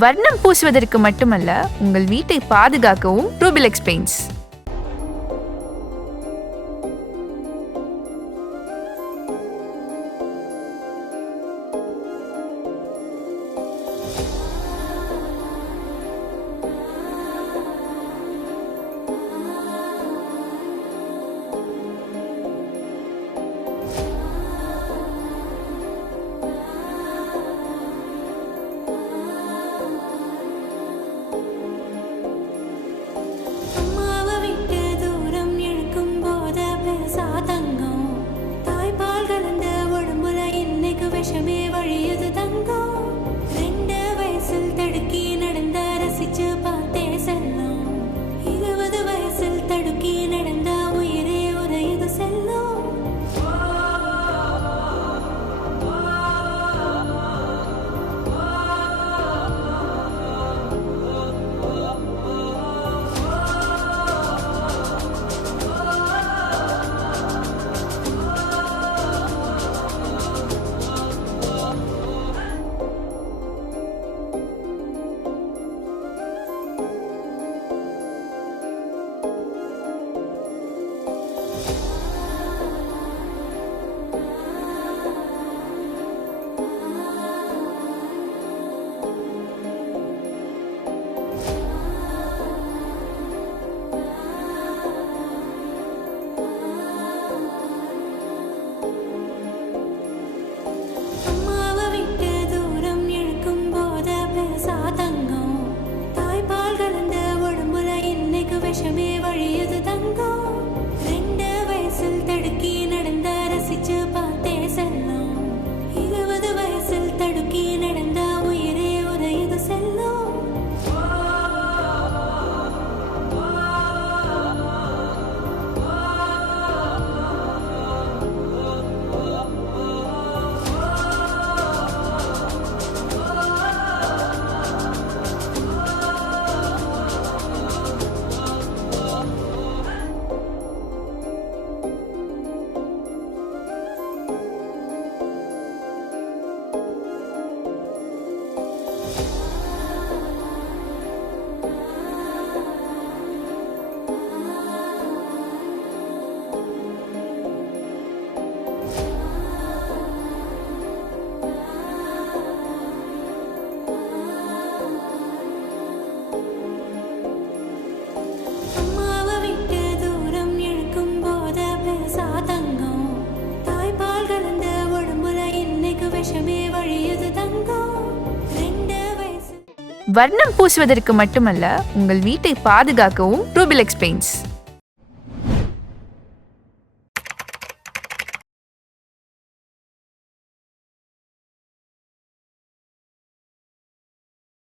வர்ணம் பூசுவதற்கு மட்டுமல்ல, உங்கள் வீட்டை பாதுகாக்கவும் ரூபிலெக்ஸ் பெயிண்ட்ஸ். விஷமே வழியது தங்கம். 2 வயசில் தடுக்கி நடந்த ரசிச்சு பார்த்தே செல்லும். 20 வயசில் தடுக்கி நடந்த உயிரே உரையது செல்லும். விஷமே வழியது தங்கம். 2 வயசில் தடுக்கி நடந்த ரசிச்சு பார்த்தே செல்லும். 20 வயசில் தடுக்கி நடந்த உயிரே உரையது செல்லும். விஷமே வழியது தங்கம். 2 வயசு. வர்ணம் பூசுவதற்கு மட்டுமல்ல, உங்கள் வீட்டை பாதுகாக்கவும் ரூபிலெக்ஸ் பெயிண்ட்ஸ்.